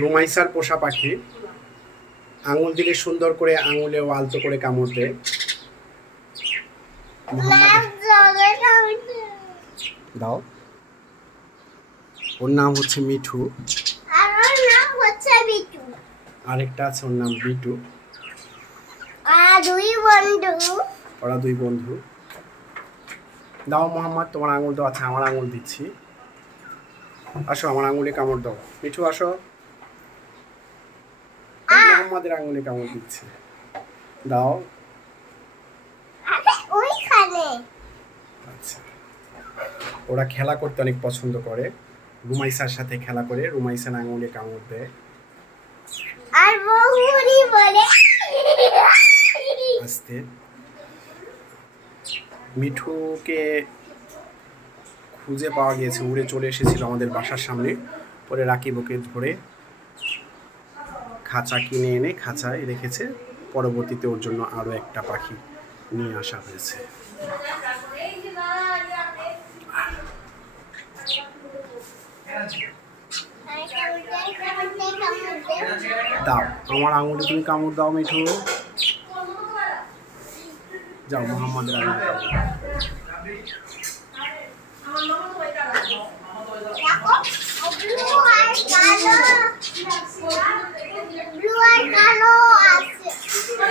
রুমাইসার পোষা পাখি আঙুল দিলে সুন্দর করে আঙুলেও আলতো করে কামড় দেয়। দাও। ওর নাম হচ্ছে মিঠু। আরেকটা আছে ওর নাম বিটু। ওরা দুই বন্ধু। দাও মোহাম্মদ, তোমার আঙুল তো আছে, আমার আঙুল দিচ্ছি। আসো আমার আঙুলে কামড় দাও। মিঠু আসো। মোহাম্মদের আঙুলে কামড় দিচ্ছে। দাও। আচ্ছা, ওরা খেলা করতে অনেক পছন্দ করে। রুমাইসার সাথে খেলা করে, রুমাইসার আঙুলে কামড় দেয়। আস্তে। মিঠুকে খুঁজে পাওয়া গিয়েছে, উড়ে চলে এসেছিল আমাদের বাসার সামনে। পরে রাকিব ওকে ধরে খাঁচা কিনে এনে খাঁচায় রেখেছে। পরবর্তীতে ওর জন্য আরও একটা পাখি নিয়ে আসা হয়েছে। দাও, আমার আঙুলে তুমি কামড় দাও মিঠু। যাও মোহাম্মদের আঙুলে ব্লু আর